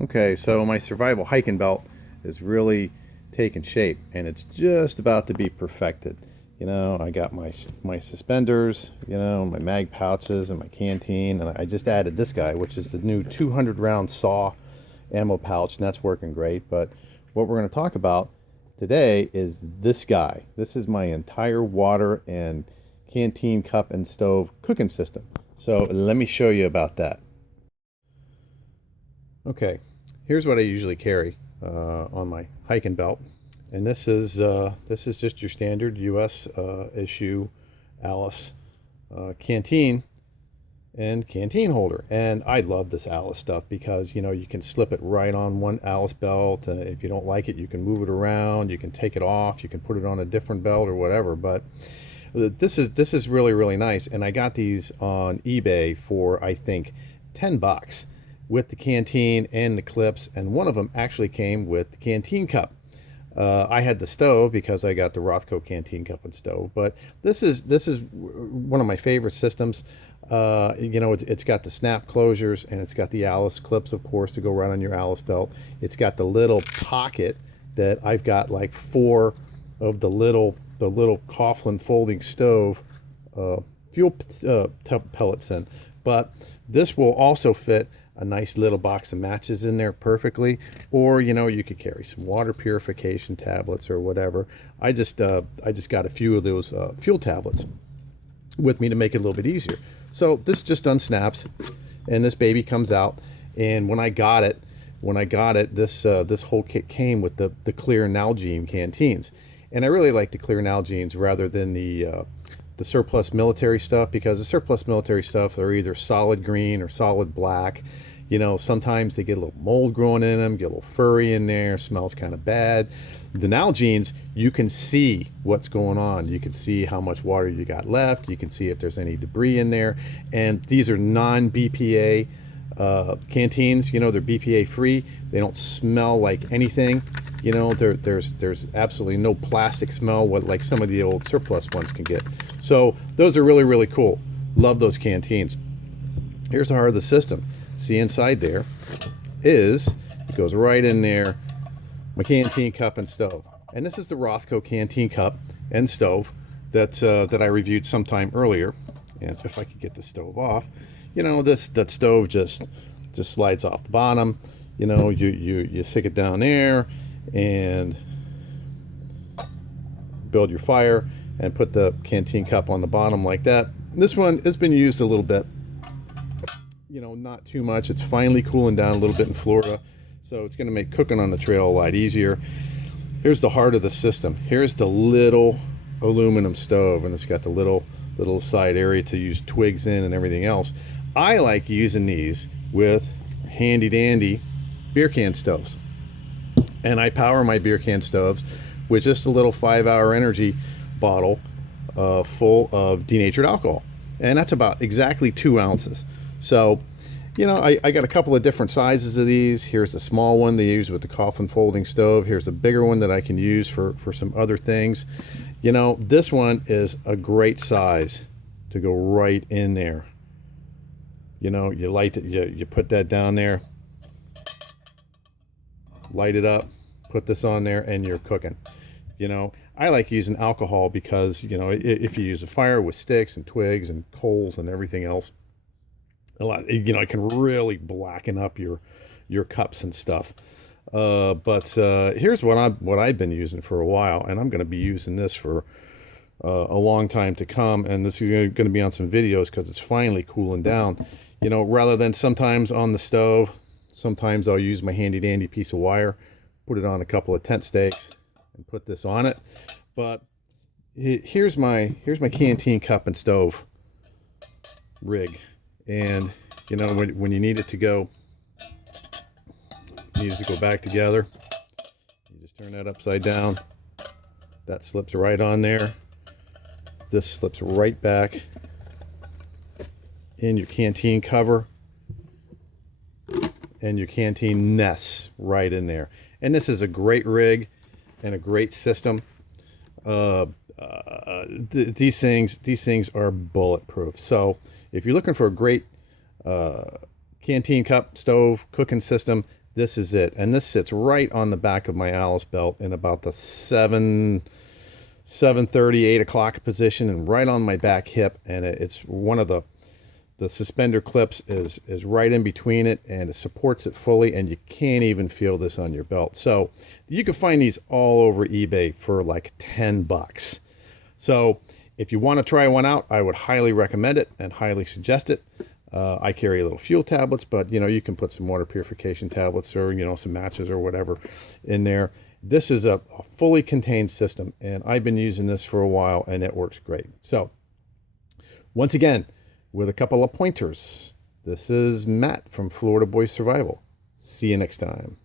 Okay, so my survival hiking belt is really taking shape and it's just about to be perfected. I got my suspenders, my mag pouches and my canteen, and I just added this guy, which is the new 200 round saw ammo pouch, and that's working great. But what we're going to talk about today is this guy. This is my entire water and canteen cup and stove cooking system. So let me show you about that. Okay, here's what I usually carry on my hiking belt, and this is just your standard U.S. Issue Alice canteen and canteen holder. And I love this Alice stuff because you can slip it right on one Alice belt. If you don't like it, you can move it around. You can take it off. You can put it on a different belt or whatever. But this is really nice, and I got these on eBay for I think $10 with the canteen and the clips, and one of them actually came with the canteen cup. I had the stove because I got the Rothko canteen cup and stove, but this is one of my favorite systems. It's got the snap closures, and it's got the Alice clips, of course, to go right on your Alice belt. It's got the little pocket that I've got like four of the little Coughlin folding stove fuel pellets in, but this will also fit a nice little box of matches in there perfectly, or you could carry some water purification tablets or whatever. I just got a few of those fuel tablets with me to make it a little bit easier. So this just unsnaps, and this baby comes out. And when I got it, this whole kit came with the clear Nalgene canteens, and I really like the clear Nalgenes rather than the surplus military stuff, because the surplus military stuff are either solid green or solid black. Sometimes they get a little mold growing in them, get a little furry in there, smells kind of bad. The Nalgenes, you can see what's going on. You can see how much water you got left. You can see if there's any debris in there. And these are non-BPA canteens. They're BPA free. They don't smell like anything. There's absolutely no plastic smell like some of the old surplus ones can get. So those are really cool. Love those canteens. Here's the heart of the system. See, inside there it goes right in there, my canteen cup and stove. And this is the Rothko canteen cup and stove that I reviewed sometime earlier. And if I could get the stove off, that stove just slides off the bottom. You stick it down there and build your fire and put the canteen cup on the bottom like that. This one has been used a little bit, not too much. It's finally cooling down a little bit in Florida, so it's going to make cooking on the trail a lot easier. Here's the heart of the system. Here's the little aluminum stove, and it's got the little side area to use twigs in and everything else. I like using these with handy dandy beer can stoves, and I power my beer can stoves with just a little 5-hour energy bottle full of denatured alcohol, and that's about exactly 2 ounces. So I got a couple of different sizes of these. Here's the small one they use with the Coughlin folding stove. Here's a bigger one that I can use for some other things. This one is a great size to go right in there. You light it, you put that down there, light it up, put this on there, and you're cooking. I like using alcohol because if you use a fire with sticks and twigs and coals and everything else, it can really blacken up your cups and stuff. But here's what I've been using for a while, and I'm going to be using this for a long time to come. And this is going to be on some videos because it's finally cooling down. Rather than sometimes on the stove, sometimes I'll use my handy dandy piece of wire, put it on a couple of tent stakes, and put this on it. But here's my canteen cup and stove rig. And when you need it to go back together, you just turn that upside down. That slips right on there. This slips right back in your canteen cover, and your canteen nests right in there. And this is a great rig and a great system. These things are bulletproof. So if you're looking for a great canteen cup stove cooking system, this is it. And this sits right on the back of my Alice belt in about the 7:30, 8 o'clock position, and right on my back hip. And it's one of the suspender clips is right in between it, and it supports it fully, and you can't even feel this on your belt. So you can find these all over eBay for like $10. So if you want to try one out, I would highly recommend it and highly suggest it. I carry little fuel tablets, but you can put some water purification tablets or some matches or whatever in there. This is a fully contained system, and I've been using this for a while, and it works great. So once again, with a couple of pointers, this is Matt from Florida Boy Survival. See you next time.